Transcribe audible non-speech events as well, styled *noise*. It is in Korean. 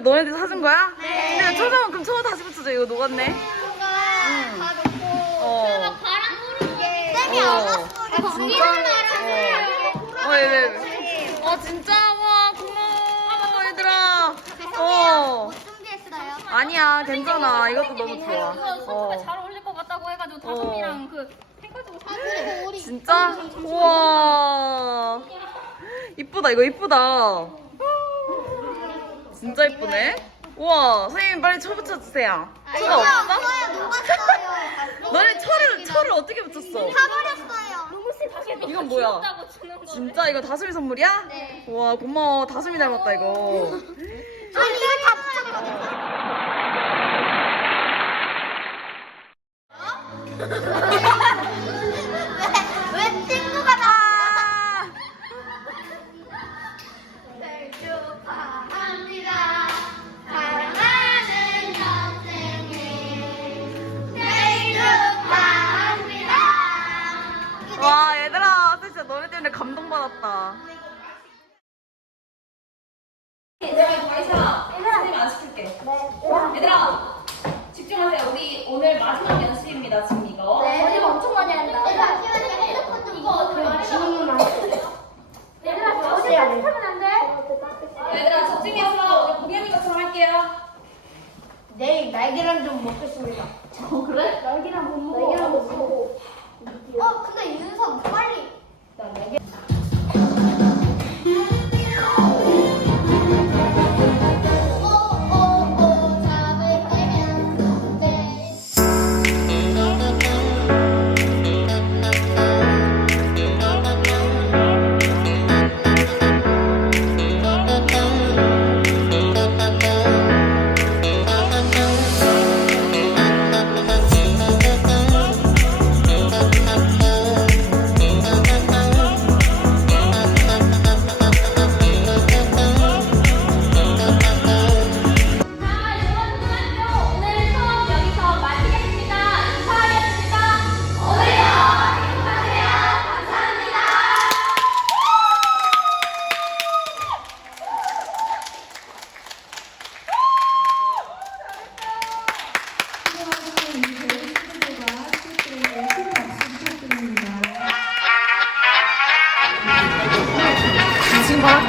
너네들 사준 거야? 네. 근데 초자만큼 초 다시 붙여줘. 이거 녹았네. 다 넣고 어. 바람 부르게 쌤이 어. 진짜? 어, 왜, 왜, 왜? 어, 진짜? 와, 고마워, 얘들아. 어. 못 준비했어요 아니야, 괜찮아. 이것도 너무 좋아. 이거 어. 잘 어울릴 것 같다고 해가지고 다솜이랑 그 해가지고 아 우리 진짜? 우와. 이쁘다, 이거 이쁘다. 진짜 이쁘네. 우와, 선생님 빨리 초 붙여주세요. 초가 없어? 없어요 녹았어요 너네 초를, 초를 어떻게 붙였어? 로봇이 다시 이건 뭐야? 진짜 이거 다솜이 선물이야? 네. 우와, 고마워. 다솜이 닮았다, 이거. *laughs* 아니 이거 다 붙였거든요 *laughs* 감동받았다. 내가 다이사 선생님 안 시킬게 얘들아 집중하세요 우리 오늘 마지막 연습입니다 지금 이거 네, 엄청 많이 한다. 핸드폰 좀 이거 지금은 안 돼. 얘들아 어디 하면 안 돼? 얘들아 집중해서 오늘 공연인 것처럼 할게요 내일 날계란 좀 먹겠습니다. 어, 그래? 날계란 못 먹어. 날계란 못 먹어. 어, 근데 윤 지금 바로